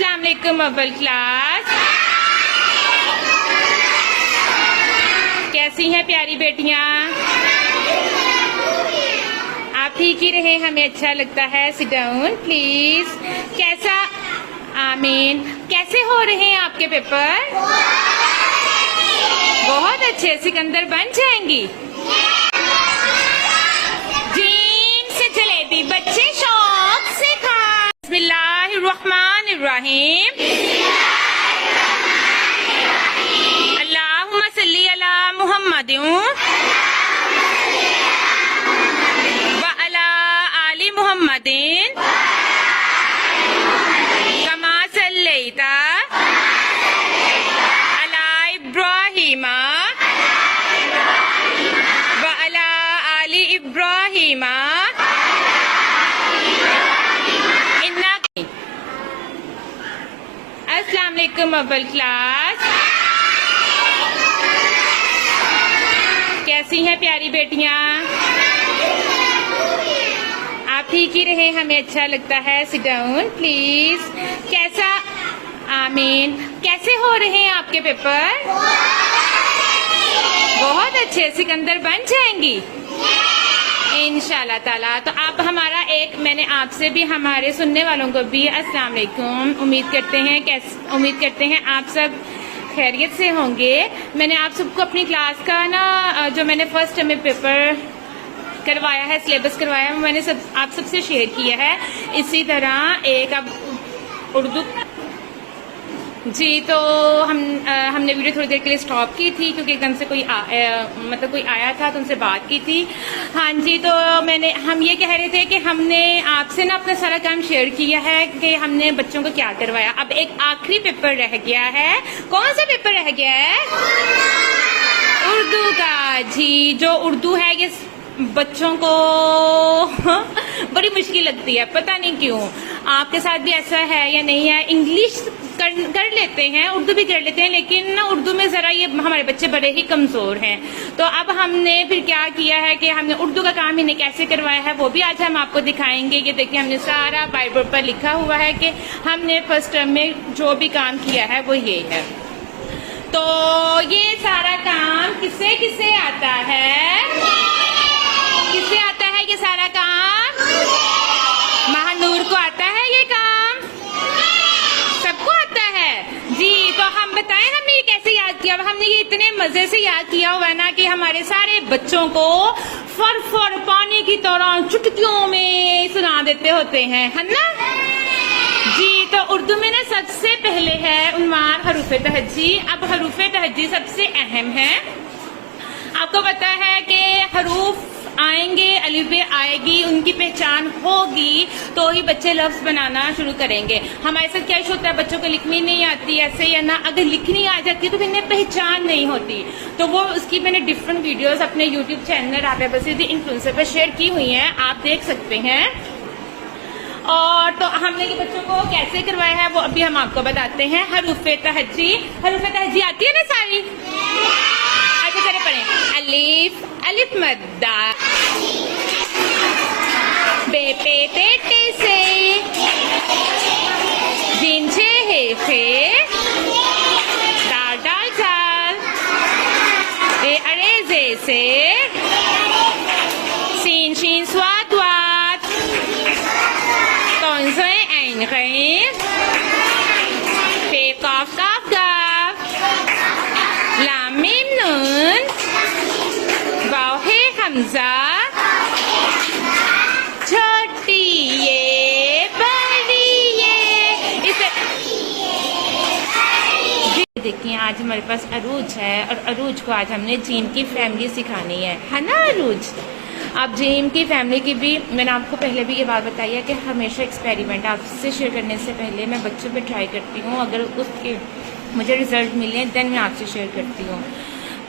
अस्सलाम वालेकुम अव्वल क्लास। कैसी हैं प्यारी बेटियां? आप ठीक ही रहे, हमें अच्छा लगता है। Sit down please. कैसा आमीन। कैसे हो रहे हैं आपके पेपर? बहुत अच्छे। सिकंदर बन जाएंगी। जीम से जलेबी बच्चे शौक से खाएं। बिस्मिल्लाहिर्रहमानिर्रहीम। अल्लाहुम्मा सल्ली अला मुहम्मदिन व अला आलि मुहम्मदिन कमा सल्लैता अला इब्राहीमा व अला आलि इब्राहीमा इन्ना। अस्सलाम वालेकुम अव्वल क्लास। कैसी हैं प्यारी बेटियां? आप ठीक ही रहे, हमें अच्छा लगता है। Sit down please. कैसा आमीन। कैसे हो रहे हैं आपके पेपर? बहुत अच्छे। सिकंदर बन जाएंगी इंशाल्लाह ताला। तो आप हमारा एक, मैंने आपसे भी, हमारे सुनने वालों को भी अस्सलाम वालेकुम। उम्मीद करते हैं आप सब खैरियत से होंगे। मैंने आप सबको अपनी क्लास का ना, जो मैंने फर्स्ट टर्म में पेपर करवाया है, सिलेबस करवाया है, मैंने आप सबसे शेयर किया है। इसी तरह एक अब उर्दू जी, तो हमने वीडियो थोड़ी देर के लिए स्टॉप की थी क्योंकि एकदम से कोई आया था तो उनसे बात की थी। हाँ जी, तो हम ये कह रहे थे कि हमने आपसे ना अपना सारा काम शेयर किया है कि हमने बच्चों को क्या करवाया। अब एक आखिरी पेपर रह गया है। कौन सा पेपर रह गया है? उर्दू का। जी, जो उर्दू है ये बच्चों को बड़ी मुश्किल लगती है, पता नहीं क्यों। आपके साथ भी ऐसा है या नहीं है? इंग्लिश कर लेते हैं, उर्दू भी कर लेते हैं, लेकिन ना उर्दू में जरा ये हमारे बच्चे बड़े ही कमजोर हैं। तो अब हमने फिर क्या किया है कि हमने उर्दू का काम इन्हें कैसे करवाया है वो भी आज हम आपको दिखाएंगे। ये देखिए, हमने सारा व्हाइट बोर्ड पर लिखा हुआ है कि हमने फर्स्ट टर्म में जो भी काम किया है वो ये है। तो ये सारा काम किसे किसे आता है? किसे आता है ये सारा काम? महानूर को आता है ये काम? सबको आता है जी। तो हम बताएं हमने ये कैसे याद किया? हमने ये इतने मजे से याद किया हुआ है ना कि हमारे सारे बच्चों को फर पानी की तरह चुटकियों में सुना देते होते हैं, है ना जी। तो उर्दू में ना सबसे पहले है उन्वान हरूफ तहज्जी। अब हरूफ तहज्जी सबसे अहम है। आपको पता है कि हरूफ आएंगे, अलिफ आएगी, उनकी पहचान होगी तो ही बच्चे लफ्ज बनाना शुरू करेंगे। हमारे साथ क्या होता है, बच्चों को लिखनी नहीं आती ऐसे या ना, अगर लिखनी आ जाती है तो फिर पहचान नहीं होती। तो वो उसकी मैंने डिफरेंट वीडियोस अपने यूट्यूब चैनल राबिया बसीदी इन्फ्लुएंसर पर शेयर की हुई हैं, आप देख सकते हैं। और तो हमने ये बच्चों को कैसे करवाया है वो अभी हम आपको बताते हैं। हरूफ तहज्जी आती है ना सारी? आगे चले पढ़े। अलिफ मद्दा, बे पे ते ते से, जिन छे हे फे, दाल दाल चाल, रे अरे जे से, सीन शीन स्वाद वाद, तौन से ऐन गैन, पे काफ काफ गाफ, लाम मीम नून, वाव हे हमजा, छोटी ये बड़ी ये। इसे देखिए, आज हमारे पास अरूज है और अरूज को आज हमने जीम की फैमिली सिखानी है ना अरूज? आप जीम की फैमिली की भी, मैंने आपको पहले भी ये बात बताई है कि हमेशा एक्सपेरिमेंट आपसे शेयर करने से पहले मैं बच्चों पे ट्राई करती हूँ। अगर उसके मुझे रिजल्ट मिले देन मैं आपसे शेयर करती हूँ।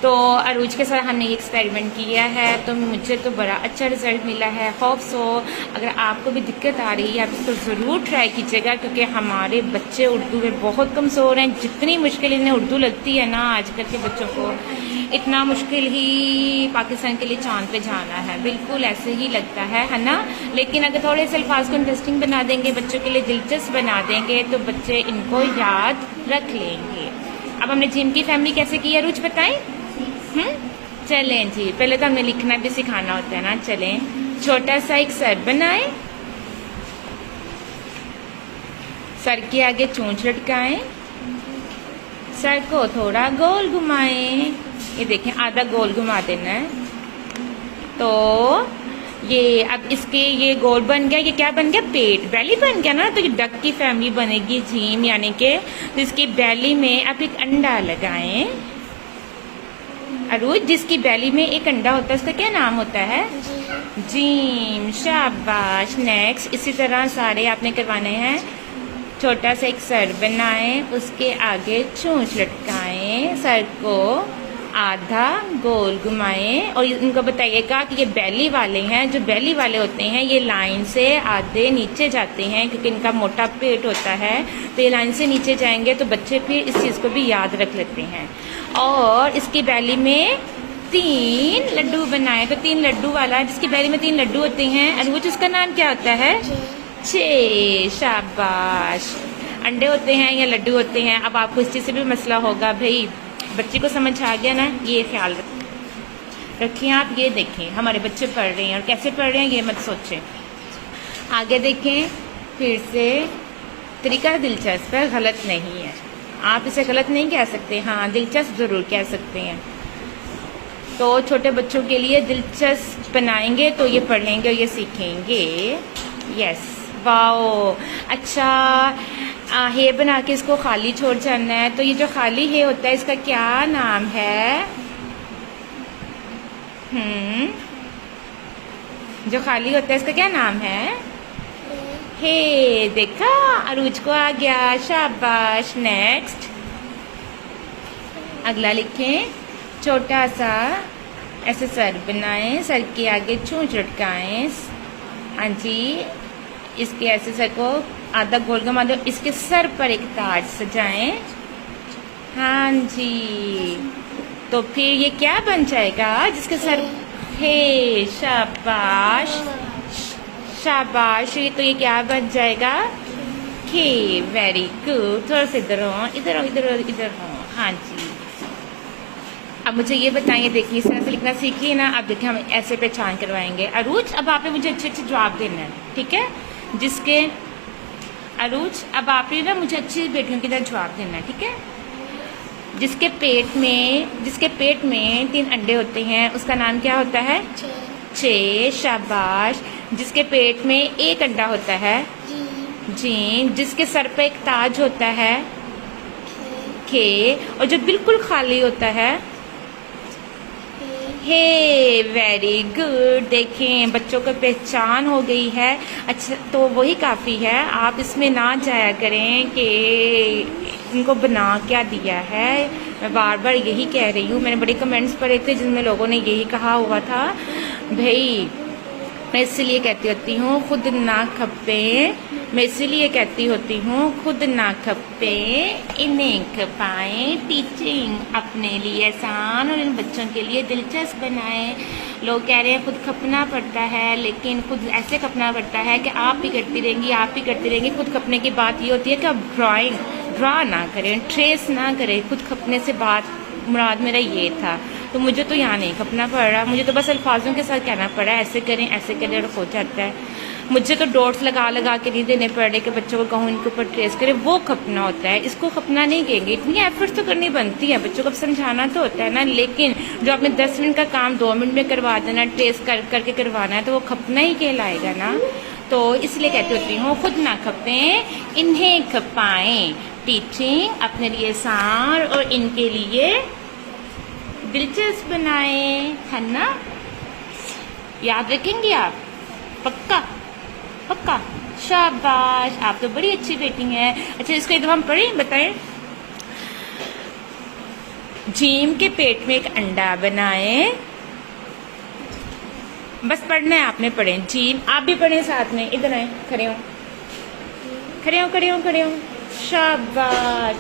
तो अरूज के साथ हमने ये एक्सपेरिमेंट किया है तो मुझे तो बड़ा अच्छा रिजल्ट मिला है। होप सो अगर आपको भी दिक्कत आ रही है आप इसको ज़रूर ट्राई कीजिएगा, क्योंकि हमारे बच्चे उर्दू में बहुत कमज़ोर हैं। जितनी मुश्किल इन्हें उर्दू लगती है ना आजकल के बच्चों को, इतना मुश्किल ही पाकिस्तान के लिए चांद पे जाना है, बिल्कुल ऐसे ही लगता है ना। लेकिन अगर थोड़े से अल्फाज को इंटरेस्टिंग बना देंगे, बच्चों के लिए दिलचस्प बना देंगे, तो बच्चे इनको याद रख लेंगे। अब हमने जिम की फैमिली कैसे की है, रुच बताएं। चलें जी, पहले तो हमें लिखना भी सिखाना होता है ना। चलें, छोटा सा एक सर बनाएं, सर के आगे चोंच लटकाएं, सर को थोड़ा गोल घुमाएं। ये देखें, आधा गोल घुमा देना है। तो ये अब इसके ये गोल बन गया। ये क्या बन गया, पेट, बेली बन गया ना। तो ये डक की फैमिली बनेगी जीम, यानी कि तो इसकी बेली में आप एक अंडा लगाएं। अरुज, जिसकी बेली में एक अंडा होता है उसका क्या नाम होता है, जीम। शाबाश। नेक्स्ट, इसी तरह सारे आपने करवाने हैं। छोटा सा एक सर बनाएं, उसके आगे चोंच लटकाएं, सर को आधा गोल घुमाएं और इनको बताइएगा कि ये बेली वाले हैं। जो बेली वाले होते हैं ये लाइन से आधे नीचे जाते हैं, क्योंकि इनका मोटा पेट होता है। तो ये लाइन से नीचे जाएंगे तो बच्चे फिर इस चीज़ को भी याद रख लेते हैं। और इसकी बेली में 3 लड्डू बनाए। तो 3 लड्डू वाला, जिसकी बेली में 3 लड्डू होते हैं, और वो उसका नाम क्या होता है, 6। शाबाश। अंडे होते हैं या लड्डू होते हैं। अब आपको इस चीज़ से भी मसला होगा, भाई बच्चे को समझ आ गया ना, ये ख्याल रखिए आप। ये देखें, हमारे बच्चे पढ़ रहे हैं और कैसे पढ़ रहे हैं ये मत सोचें। आगे देखें फिर से, तरीका दिलचस्प है, गलत नहीं है। आप इसे गलत नहीं कह सकते, हाँ दिलचस्प ज़रूर कह सकते हैं। तो छोटे बच्चों के लिए दिलचस्प बनाएंगे तो ये पढ़ेंगे और ये सीखेंगे। Yes, wow. अच्छा, हे बना के इसको खाली छोड़ जाना है। तो ये जो खाली हे होता है इसका क्या नाम है, जो खाली होता है इसका क्या नाम है, हे। देखा, अरूज को आ गया, शाबाश। नेक्स्ट, अगला लिखें। छोटा सा ऐसे सर बनाएं, सर के आगे चोंच लटकाएं। हाँ जी, इसके ऐसे सर को आधा गोल घुमा दो, इसके सर पर एक ताज सजाएं। हाँ जी, तो फिर ये क्या बन जाएगा, जिसके सर, हे। शाबाश शाबाश। तो ये क्या बन जाएगा, के। Very good. थोड़ा सा इधर हो, इधर हो, इधर हो, इधर हो। हाँ जी, अब मुझे ये बताइए, देखिए इस तरह से लिखना सीखिए ना। अब देखिए हम ऐसे पहचान करवाएंगे। अरूज, अब आपने मुझे अच्छे अच्छे जवाब देना है, ठीक है। जिसके अरूज, अब आपने ना मुझे अच्छी बेटियों की तरह जवाब देना है, ठीक है। जिसके पेट में 3 अंडे होते हैं उसका नाम क्या होता है, 6। शाबाश। जिसके पेट में एक अंडा होता है, जी। जिसके सर पे एक ताज होता है, के। और जो बिल्कुल खाली होता है, हे। Very good. देखें, बच्चों को पहचान हो गई है। अच्छा, तो वही काफ़ी है। आप इसमें ना जाया करें कि इनको बना क्या दिया है। मैं बार बार यही कह रही हूँ। मैंने बड़े कमेंट्स पढ़े थे जिनमें लोगों ने यही कहा हुआ था, भाई मैं इसलिए कहती होती हूँ खुद ना खपे, मैं इसीलिए कहती होती हूँ खुद ना खपे इन्हें खपाएं। टीचिंग अपने लिए आसान और इन बच्चों के लिए दिलचस्प बनाएं। लोग कह रहे हैं खुद खपना पड़ता है, लेकिन खुद ऐसे खपना पड़ता है कि आप ही करती रहेंगी, आप ही करती रहेंगी। खुद खपने की बात ये होती है कि आप ड्रा ना करें, ट्रेस ना करें। खुद खपने से बात मुराद मेरा ये था। तो मुझे तो यहाँ नहीं खपना पड़ रहा, मुझे तो बस अल्फाजों के साथ कहना पड़ा, ऐसे करें ऐसे करें और हो जाता है। मुझे तो डॉट्स लगा लगा के नहीं देने पड़ रहे कि बच्चों को कहूँ इनके ऊपर ट्रेस करें, वो खपना होता है। इसको खपना नहीं कहेंगे। इतनी एफर्ट्स तो करनी बनती है, बच्चों को समझाना तो होता है ना। लेकिन जो आपने 10 मिनट का काम 2 मिनट में करवा देना, ट्रेस करके करवाना है, तो वो खपना ही कहलाएगा ना। तो इसलिए कहती होती हूँ खुद ना खपें इन्हें खपाएं। टीचिंग अपने लिए आसान और इनके लिए दिलचस्प बनाएं, है ना। याद रखेंगे आप, पक्का पक्का। शाबाश, आप तो बड़ी अच्छी बेटी हैं। अच्छा, इसको एक दफा हम पढ़ें, बताएं। जीम के पेट में एक अंडा बनाएं। बस पढ़ना है आपने, पढ़ें। जीम, आप भी पढ़ें साथ में। इधर आए, खड़े हो, खड़े हो, खड़े हो, खड़े हो। शाबाश।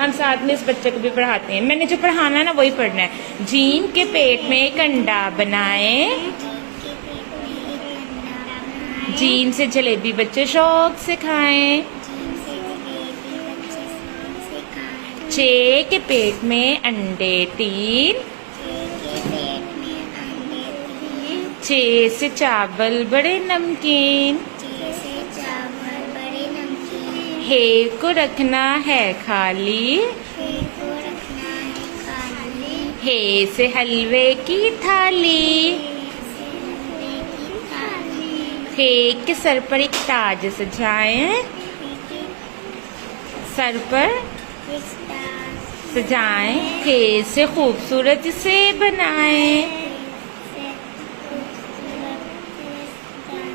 हम साथ में इस बच्चे को भी पढ़ाते हैं। मैंने जो पढ़ाना है ना वही पढ़ना है। जीन के पेट में एक अंडा बनाए, जीन से जलेबी बच्चे शौक से खाएं। चे के पेट में अंडे 3, चे से चावल बड़े नमकीन, हे को रखना है खाली, हे से हलवे की थाली, हे के सर पर एक ताज सजाएं, सर पर सजाएं, हे से खूबसूरत से बनाएं।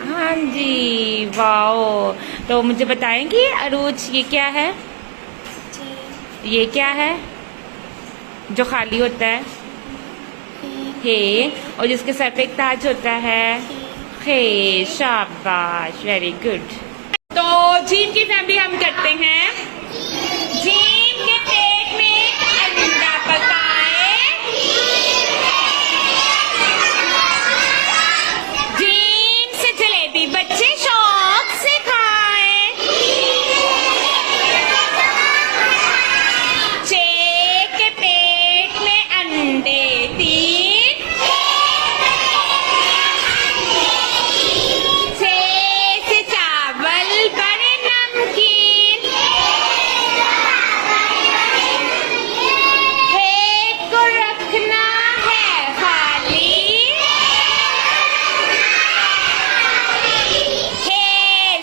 हाँ जी, वाओ। तो मुझे बताएंगी अरूज ये क्या है? ये क्या है जो खाली होता है? हे। और जिसके सर पे एक ताज होता है? हे। शाबाश, वेरी गुड। तो जीन की फैमिली हम करते हैं। जीन के पेट में अंडा पकाए, जीन से जलेबी बच्चे शौक से खाएं, चे के पेट में अंडे 3, चे से चावल बड़े नमकीन, हे को रखना है खाली, हे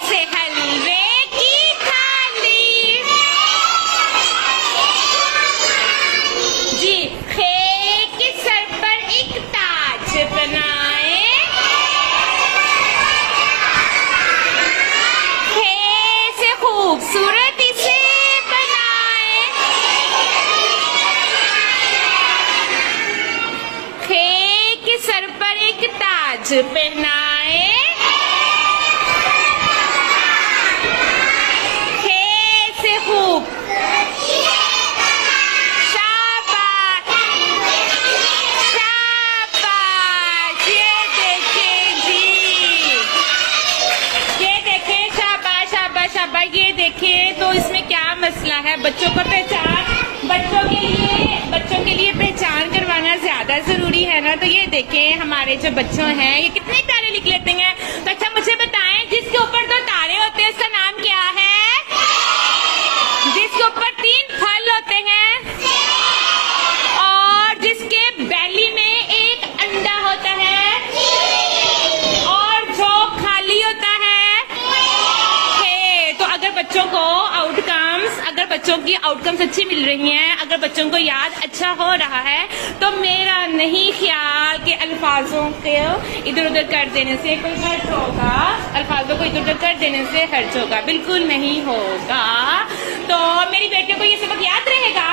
से हलवे की थाली, जी। हे के सर पर एक ताज बनाए, हे से खूबसूरत इसे बनाए, हे के सर पर एक ताज पहनाए, हे से खूब शाबाश, शाबाश। ये देखें जी, ये देखें, शाबाश शाबाश शाबाश। ये देखें तो इसमें क्या मसला है? बच्चों को पहचान, बच्चों के लिए पहचान करवाना ज्यादा जरूरी है ना। तो ये देखें हमारे जो बच्चों हैं ये कितने तारे लिख लेते हैं। तो अच्छा मुझे बताएं, जिसके ऊपर 2 तारे होते हैं उसका नाम क्या है? जिसके ऊपर 3 फल होते हैं और जिसके बैली में एक अंडा होता है और जो खाली होता है, हे। तो अगर बच्चों को बच्चों की आउटकम्स अच्छी मिल रही हैं, अगर बच्चों को याद अच्छा हो रहा है, तो मेरा नहीं ख्याल कि अल्फाजों को इधर उधर कर देने से कोई हर्ज होगा। अल्फाजों को इधर उधर कर देने से हर्ज होगा, बिल्कुल नहीं होगा। तो मेरी बेटियों को ये सबक याद रहेगा।